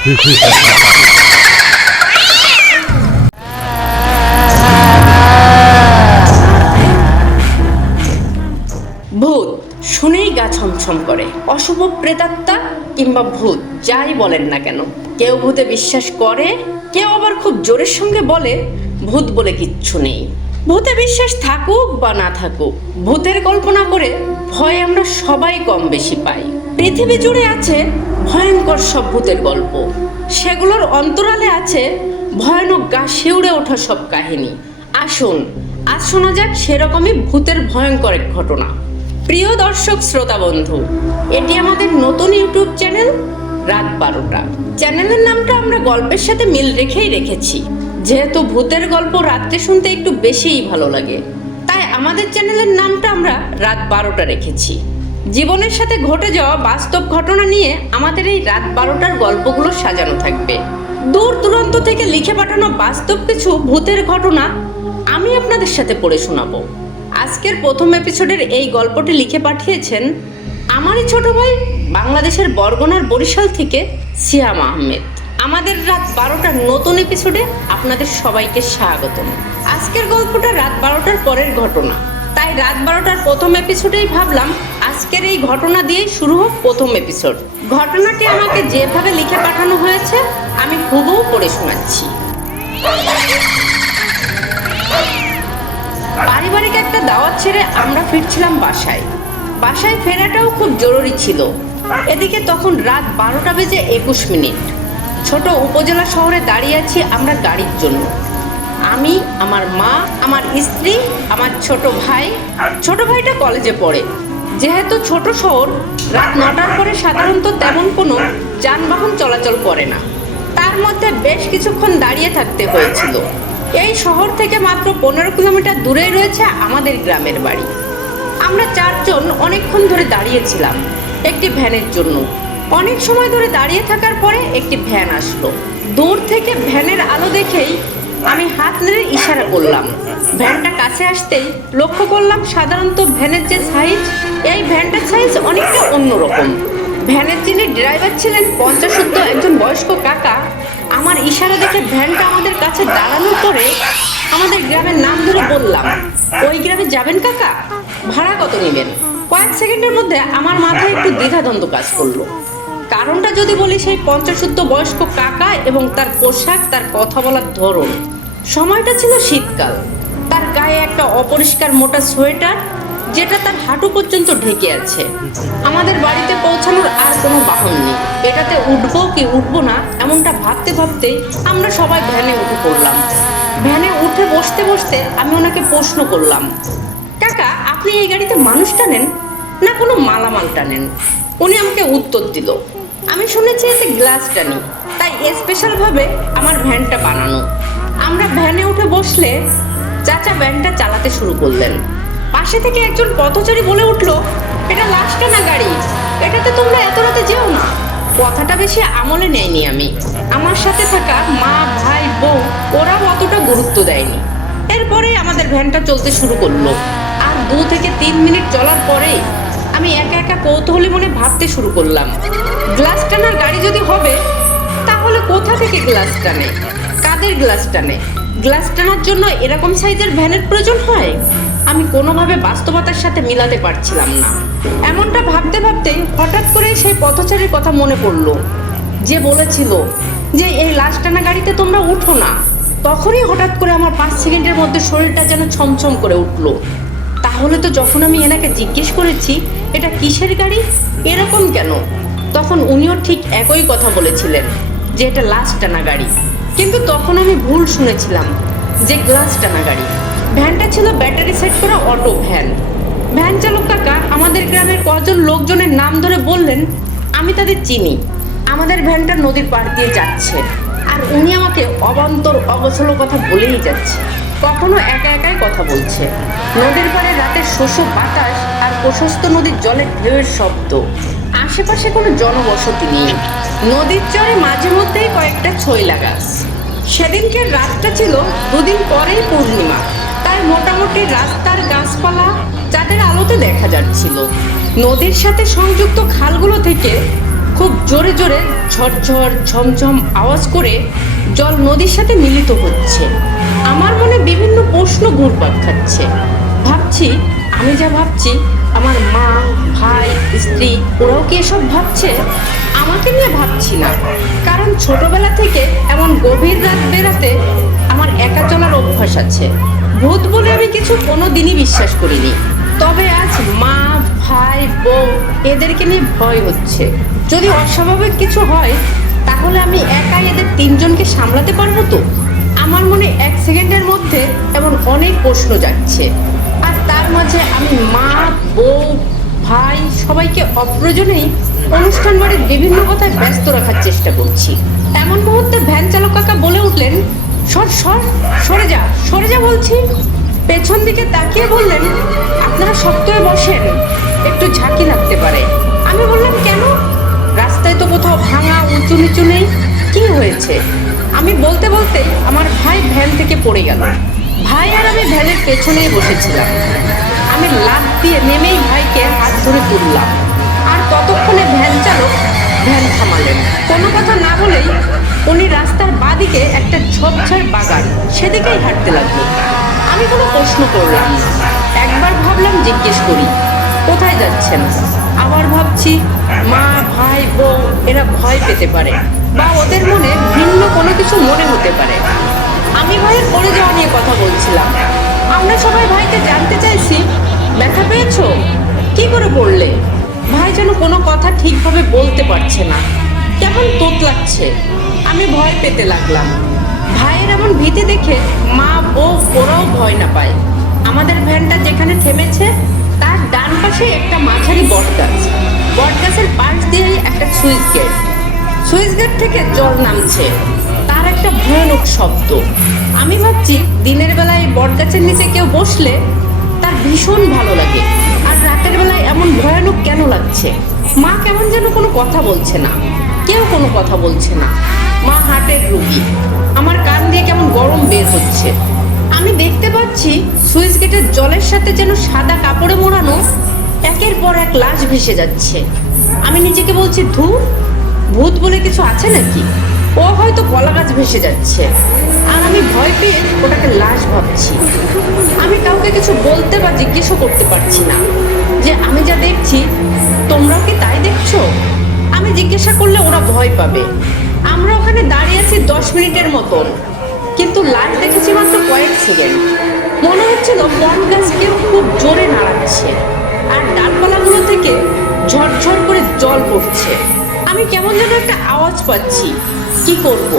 ভূত শুনেই গা ছমছম করে। অশুভ প্রেতাত্মা কিংবা ভূত যাই বলেন না কেন, কেউ ভূতে বিশ্বাস করে, কেউ আবার খুব জোরের সঙ্গে বলে ভূত বলে কিচ্ছু নেই। ভূতে বিশ্বাস থাকুক বা না থাকুক, ভূতের কল্পনা করে ভয় আমরা সবাই কম বেশি পাই। পৃথিবী জুড়ে আছে ভয়ঙ্কর সব ভূতের গল্প, সেগুলোর অন্তরালে আছে ভয়ানক গা শিউড়ে ওঠা সব কাহিনী। আসুন আজ শোনা যাক সেরকমই ভূতের ভয়ঙ্কর এক ঘটনা। প্রিয় দর্শক শ্রোতা বন্ধু, এটি আমাদের নতুন ইউটিউব চ্যানেল রাত 12টা। চ্যানেলের নামটা আমরা গল্পের সাথে মিল রেখেই রেখেছি, যেহেতু ভূতের গল্প রাত্রে শুনতে একটু বেশিই ভালো লাগে, তাই আমাদের চ্যানেলের নামটা আমরা রাত 12টা রেখেছি। জীবনের সাথে ঘটে যাওয়া বাস্তব ঘটনা নিয়ে আমাদের এই রাত 12টার গল্পগুলো সাজানো থাকবে। দূর দূরান্ত থেকে লিখে পাঠানো বাস্তব কিছু ভূতের ঘটনা আমি আপনাদের সাথে পড়ে শোনাবো। আজকের প্রথম এপিসোডের এই গল্পটি লিখে পাঠিয়েছেন আমারই ছোট ভাই, বাংলাদেশের বরগুনার বরিশাল থেকে সিয়াম আহমেদ। আমাদের রাত 12টার নতুন এপিসোডে আপনাদের সবাইকে স্বাগতম। আজকের গল্পটা রাত 12টার পরের ঘটনা, তাই রাত 12টার প্রথম এপিসোডেই ভাবলাম আজকের এই ঘটনা দিয়েই শুরু হোক প্রথম এপিসোড। ঘটনাটি আমাকে যেভাবে লিখে পাঠানো হয়েছে আমি হুবহু পড়ে শোনাচ্ছি। পারিবারিক একটা দাওয়াত ছেড়ে আমরা ফিরছিলাম বাসায় ফেরাটাও খুব জরুরি ছিল। এদিকে তখন রাত 12টা বেজে 21 মিনিট। ছোট উপজেলা শহরে দাঁড়িয়ে আছি আমরা গাড়ির জন্য। আমি, আমার মা, আমার স্ত্রী, আমার ছোট ভাইটা কলেজে পড়ে। যেহেতু ছোট শহর, রাত 9টার পরে সাধারণত তেমন কোনো যানবাহন চলাচল করে না, তার মধ্যে বেশ কিছুক্ষণ দাঁড়িয়ে থাকতে হয়েছিল। এই শহর থেকে মাত্র 15 কিলোমিটার দূরেই রয়েছে আমাদের গ্রামের বাড়ি। আমরা 4 জন অনেকক্ষণ ধরে দাঁড়িয়েছিলাম একটি ভ্যানের জন্য। অনেক সময় ধরে দাঁড়িয়ে থাকার পরে একটি ভ্যান আসলো। দূর থেকে ভ্যানের আলো দেখেই আমি হাত নেড়ে ইশারা করলাম। ভ্যানটা কাছে আসতেই লক্ষ্য করলাম সাধারণত ভ্যানের যে সাইজ, এই ভ্যানটার সাইজ অনেকটা অন্যরকম। ভ্যানের যিনি ড্রাইভার ছিলেন 50 একজন বয়স্ক কাকা। আমার ইশারা দেখে ভ্যানটা আমাদের কাছে দাঁড়ানোর পরে আমাদের গ্রামের নাম ধরে বললাম, ওই গ্রামে যাবেন কাকা? ভাড়া কত নেবেন? কয়েক সেকেন্ডের মধ্যে আমার মাথায় একটু দ্বিধাদ্বন্দ্ব কাজ করলো। কারণটা যদি বলি, সেই 50 বয়স্ক কাকা এবং তার পোশাক, তার কথা বলার ধরন। সময়টা ছিল শীতকাল। তার গায়ে একটা অপরিষ্কার মোটা সোয়েটার, যেটা তার হাঁটু পর্যন্ত ঢেকে আছে। আমাদের বাড়িতে পৌঁছানোর আর কোনো বাহন নেই। এটাতে উঠবো কি উঠবো না এমনটা ভাবতে ভাবতেই আমরা সবাই ভ্যানে উঠে পড়লাম। ভ্যানে উঠে বসতে বসতে আমি ওনাকে প্রশ্ন করলাম, কাকা আপনি এই গাড়িতে মানুষ টানেন না কোনো মালামাল টানেন? উনি আমাকে উত্তর দিল, আমি শুনেছি এতে গ্লাস টানি, তাই স্পেশালভাবে আমার ভ্যানটা বানানো। আমরা ভ্যানে উঠে বসলে চাচা ভ্যানটা চালাতে শুরু করলেন। পাশে থেকে একজন পথচারী বলে উঠলো, এটা লাশ টানা গাড়ি, এটাতে তোমরা এত রাতে যেও না। কথাটা বেশি আমলে নেয়নি আমি। আমার সাথে থাকা মা, ভাই, বউ ওরাও অতটা গুরুত্ব দেয়নি। এরপরেই আমাদের ভ্যানটা চলতে শুরু করলো। আর 2 থেকে 3 মিনিট চলার পরেই আমি একা একা কৌতূহলী মনে ভাবতে শুরু করলাম, গ্লাস টানার গাড়ি যদি হবে তাহলে কোথা থেকে গ্লাস টানে, কাদের গ্লাস টানে? গ্লাস টানার জন্য এরকম সাইজের ভ্যানের প্রয়োজন হয়? আমি কোনোভাবে বাস্তবতার সাথে মিলাতে পারছিলাম না। এমনটা ভাবতে ভাবতে হঠাৎ করে সেই পথচারীর কথা মনে পড়লো, যে বলেছিল যে এই লাশ টানা গাড়িতে তোমরা উঠো না। তখনই হঠাৎ করে আমার 5 সেকেন্ডের মধ্যে শরীরটা যেন ছমছম করে উঠলো। তাহলে তো যখন আমি এনাকে জিজ্ঞেস করেছি এটা কিসের গাড়ি, এরকম কেন, তখন উনিও ঠিক একই কথা বলেছিলেন যে এটা লাশ টানা গাড়ি। কিন্তু তখন আমি ভুল শুনেছিলাম যে গ্লাস টানা গাড়ি। ভ্যানটা ছিল ব্যাটারি সেট করা অটো ভ্যান। ভ্যান চালক কাকা আমাদের গ্রামের কজন লোকজনের নাম ধরে বললেন আমি তাদের চিনি। আমাদের ভ্যানটা নদীর পাড় দিয়ে যাচ্ছে, আর উনি আমাকে অবান্তর অগোছালো কথা বলেই যাচ্ছে। কখনো একা একাই কথা বলছে। নদীর পাড়ে রাতের শোষ বাতাস আর প্রশস্ত নদীর জলের ঢেউয়ের শব্দ। আশেপাশে কোনো জনবসতি নেই। নদীর চরে মাঝে মধ্যেই কয়েকটা ছইলা গাছ। সেদিনকে রাতটা ছিল 2 দিন পরেই পূর্ণিমা, তাই মোটামুটি রাস্তার গাছপালা চাঁদের আলোতে দেখা যাচ্ছিল। নদীর সাথে সংযুক্ত খালগুলো থেকে খুব জোরে জোরে ঝরঝর ঝমঝম আওয়াজ করে জল নদীর সাথে মিলিত হচ্ছে। আমার মনে বিভিন্ন প্রশ্ন ঘুরপাক খাচ্ছে। ভাবছি, আমি যা ভাবছি আমার মা, ভাই, স্ত্রী ওরাও কি এসব ভাবছে? আমাকে নিয়ে ভাবছি না, কারণ ছোটবেলা থেকে এমন গভীর রাত বেরাতে আমার একা চলার অভ্যাস আছে। ভূত বলে আমি কিছু কোনোদিনই বিশ্বাস করিনি, তবে আজ মা, ভাই, বউ এদেরকে নিয়ে ভয় হচ্ছে। যদি অস্বাভাবিক কিছু হয় তাহলে আমি একাই এদের তিনজনকে সামলাতে পারবো তো? আমার মনে এক সেকেন্ডের মধ্যে এমন অনেক প্রশ্ন যাচ্ছে, আর তার মাঝে আমি মা, বউ, ভাই সবাইকে অপ্রয়োজনেই অনুষ্ঠান বাড়ির বিভিন্ন কথায় ব্যস্ত রাখার চেষ্টা করছি। এমন মুহূর্তে ভ্যান চালক কাকা বলে উঠলেন, সর সর, সরে যা, সরে যা বলছি। পেছন দিকে তাকিয়ে বললেন, আপনারা শক্ত হয়ে বসেন, একটু ঝাঁকি লাগতে পারে। আমি বললাম, কেন? রাস্তায় তো কোথাও ভাঙা উঁচু নিচু নেই, কি হয়েছে? আমি বলতে বলতে আমার ভাই ভ্যান থেকে পড়ে গেল। ভাই আর আমি ভ্যানের পেছনেই বসেছিলাম। আমি লাফ দিয়ে নেমেই ভাইকে হাত ধরে তুললাম, আর ততক্ষণে ভ্যান চালক ভ্যান থামালেন। কোনো কথা না বলেই উনি রাস্তার বাঁদিকে একটা ঝোপঝাড় বাগান, সেদিকেই হাঁটতে লাগলো। আমি কোনো প্রশ্ন করলাম না। একবার ভাবলাম জিজ্ঞেস করি, কোথায় যাচ্ছেন? আবার ভাবছি, মা, ভাই, বউ এরা ভয় পেতে পারে, বা ওদের মনে ভিন্ন কোনো কিছু মনে হতে পারে। আমি ভাইয়ের পড়ে যাওয়া নিয়ে কথা বলছিলাম। আমরা সবাই ভাইকে জানতে চাইছি, ব্যথা পেয়েছো? কি করে পড়লে? ভাই যেন কোনো কথা ঠিকভাবে বলতে পারছে না, কেমন তোতলাচ্ছে। আমি ভয় পেতে লাগলাম। ভাইয়ের এমন ভীতি দেখে মা, বউ ওরাও ভয় না পায়। আমাদের ভ্যানটা যেখানে থেমেছে তার ডান পাশে একটা মাঝারি বটগাছ। বটগাছের পাশ দিয়েই একটা সুইচ গেট। সুইচ গেট থেকে জল নামছে, তার একটা ভয়ানক শব্দ। আমি ভাবছি, দিনের বেলায় বটগাছের নিচে কেউ বসলে তার ভীষণ ভালো লাগে, আর রাতের বেলায় এমন ভয়ানক কেন লাগছে? মা কেমন যেন কোনো কথা বলছে না, কেউ কোনো কথা বলছে না। মা হার্টের রোগী, আমার কান দিয়ে কেমন গরম বের হচ্ছে। আমি দেখতে পাচ্ছি সুইচ গেটের জলের সাথে যেন সাদা কাপড়ে মোড়ানো একের পর এক লাশ ভেসে যাচ্ছে। আমি নিজেকে বলছি, ধুর, ভূত বলে কিছু আছে নাকি? ও হয়তো কলা গাছ ভেসে যাচ্ছে, আর আমি ভয় পেয়ে ওটাকে লাশ ভাবছি। আমি কাউকে কিছু বলতে বা জিজ্ঞেসও করতে পারছি না যে আমি যা দেখছি তোমরাও কি তাই দেখছো? আমি জিজ্ঞাসা করলে ওরা ভয় পাবে। আমরা ওখানে দাঁড়িয়ে আছি 10 মিনিটের মতন, কিন্তু লাশ দেখেছি মাত্র কয়েক সেকেন্ড। মনে হচ্ছিল বট গাছ কেউ খুব জোরে নাড়াচ্ছে, আর ডালপালাগুলো থেকে ঝরঝর করে জল পড়ছে। আমি কেমন যেন একটা আওয়াজ পাচ্ছি, কি করব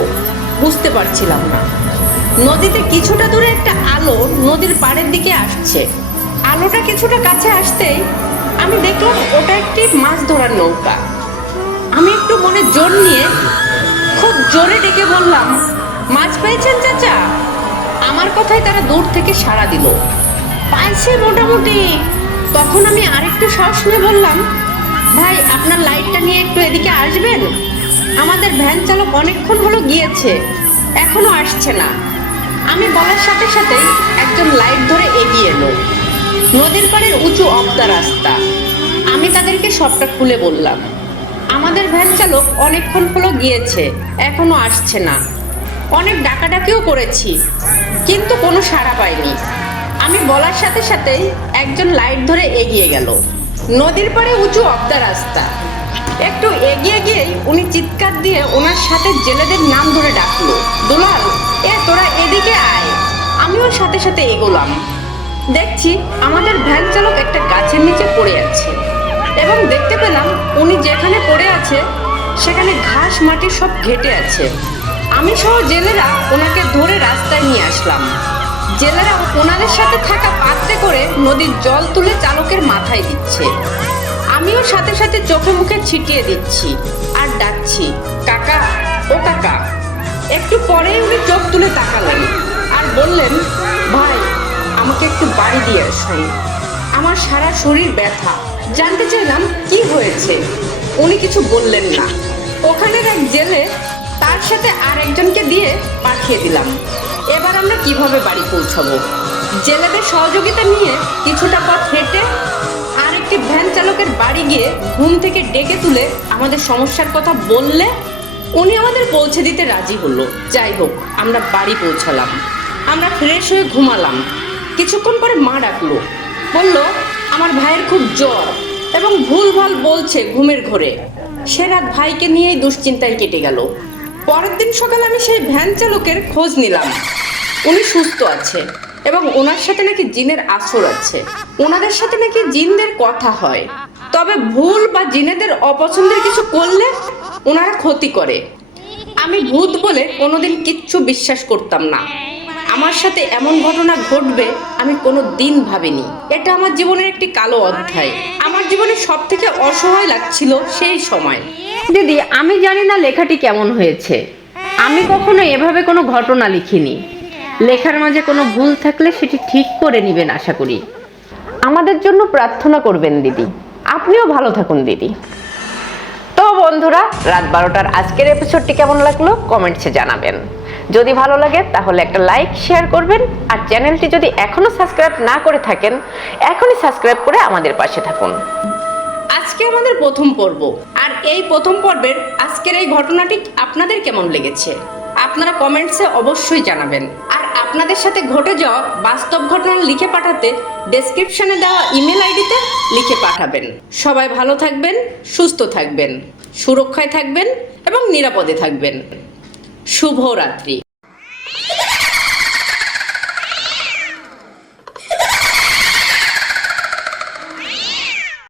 বুঝতে পারছিলাম না। নদীতে কিছুটা দূরে একটা আলো নদীর পাড়ের দিকে আসছে। আলোটা কিছুটা কাছে আসতেই আমি দেখলাম ওটা একটি মাছ ধরার নৌকা। আমি একটু মনে জোর নিয়ে খুব জোরে ডেকে বললাম, মাছ পেয়েছেন চাচা? আমার কথায় তারা দূর থেকে সাড়া দিল, পাইছে মোটামুটি। তখন আমি আরেকটু সাহস নিয়ে বললাম, ভাই আপনার লাইটটা নিয়ে একটু এদিকে আসবেন? আমাদের ভ্যান চালক অনেকক্ষণ হলো গিয়েছে, এখনো আসছে না। আমি বলার সাথে সাথেই একজন লাইট ধরে এগিয়ে এলো। নদীর পাড়ের উঁচু অবদা রাস্তা। আমি তাদেরকে সবটা খুলে বললাম, আমাদের ভ্যান চালক অনেকক্ষণ হলো গিয়েছে, এখনো আসছে না। অনেক ডাকাডাকিও করেছি, কিন্তু কোনো সাড়া পাইনি। আমি বলার সাথে সাথেই একজন লাইট ধরে এগিয়ে গেল। নদীর পাড়ে উঁচু অবদা রাস্তা। একটু এগিয়ে গিয়েই উনি চিৎকার দিয়ে ওনার সাথে জেলেদের নাম ধরে ডাকলো, দুলাল, তোরা এদিকে আয়। আমিও সাথে সাথে এগোলাম। দেখছি আমাদের ভ্যান চালক একটা গাছের নিচে পড়ে আছে, এবং দেখতে পেলাম উনি যেখানে পড়ে আছে সেখানে ঘাস মাটি সব ঘেটে আছে। আমি সহ জেলেরা ওনাকে ধরে রাস্তায় নিয়ে আসলাম। জেলেরা ওনাদের সাথে থাকা পাত্রে করে নদীর জল তুলে চালকের মাথায় দিচ্ছে। আমিও সাথে সাথে চোখে মুখে ছিটিয়ে দিচ্ছি আর ডাকছি, কাকা, ও কাকা। একটু পরেই উনি চোখ তুলে তাকালেন আর বললেন, ভাই আমাকে একটু বাড়ি দিয়ে আসুন, আমার সারা শরীর ব্যথা। জানতে চাইলাম কি হয়েছে। উনি কিছু বললেন না। ওখানের এক জেলে তার সাথে আর একজনকে দিয়ে পাঠিয়ে দিলাম। এবার আমরা কিভাবে বাড়ি পৌঁছাবো? জেলেদের সহযোগিতা নিয়ে কিছুটা পথ হেঁটে আরেকটি একটি ভ্যান চালকের বাড়ি গিয়ে ঘুম থেকে ডেকে তুলে আমাদের সমস্যার কথা বললে উনি আমাদের পৌঁছে দিতে রাজি হলো। যাই হোক, আমরা বাড়ি পৌঁছালাম। আমরা ফ্রেশ হয়ে ঘুমালাম। কিছুক্ষণ পরে মা ডাকলো, বলল আমার ভাইয়ের খুব জ্বর এবং ভুলভাল বলছে ঘুমের ঘোরে। সে রাত ভাইকে নিয়েই দুশ্চিন্তায় কেটে গেল। পরের দিন সকালে আমি সেই ভ্যান চালকের খোঁজ নিলাম। উনি সুস্থ আছে এবং ওনার সাথে নাকি জিনের আসর আছে। ওনাদের সাথে নাকি জিনদের কথা হয়, তবে ভুল বা জিনেদের অপছন্দের কিছু করলে ওনারা ক্ষতি করে। আমি ভূত বলে কোনোদিন কিচ্ছু বিশ্বাস করতাম না। আমার সাথে এমন ঘটনা ঘটবে আমি কোনো দিন ভাবিনি। এটা আমার জীবনের একটি কালো অধ্যায়। আমার জীবনে সব থেকে অসহায় লাগছিল সেই সময়। দিদি, আমি জানি না লেখাটি কেমন হয়েছে। আমি কখনো এভাবে কোনো ঘটনা লিখিনি। লেখার মাঝে কোনো ভুল থাকলে সেটি ঠিক করে নেবেন আশা করি। আমাদের জন্য প্রার্থনা করবেন দিদি। আপনিও ভালো থাকুন দিদি। তো বন্ধুরা, রাত 12টার আজকের এপিসোডটি কেমন লাগলো কমেন্টসে জানাবেন। যদি ভালো লাগে তাহলে একটা লাইক শেয়ার করবেন, আর চ্যানেলটি যদি এখনো সাবস্ক্রাইব না করে থাকেন এখনই সাবস্ক্রাইব করে আমাদের পাশে থাকুন। আজকে আমাদের প্রথম পর্ব, আর এই প্রথম পর্বের আজকের এই ঘটনাটি আপনাদের কেমন লেগেছে আপনারা কমেন্টসে অবশ্যই জানাবেন। আর আপনাদের সাথে ঘটে যাওয়া বাস্তব ঘটনা লিখে পাঠাতে ডেসক্রিপশনে দেওয়া ইমেল আইডিতে লিখে পাঠাবেন। সবাই ভালো থাকবেন, সুস্থ থাকবেন, সুরক্ষায় থাকবেন এবং নিরাপদে থাকবেন। শুভরাত্রি।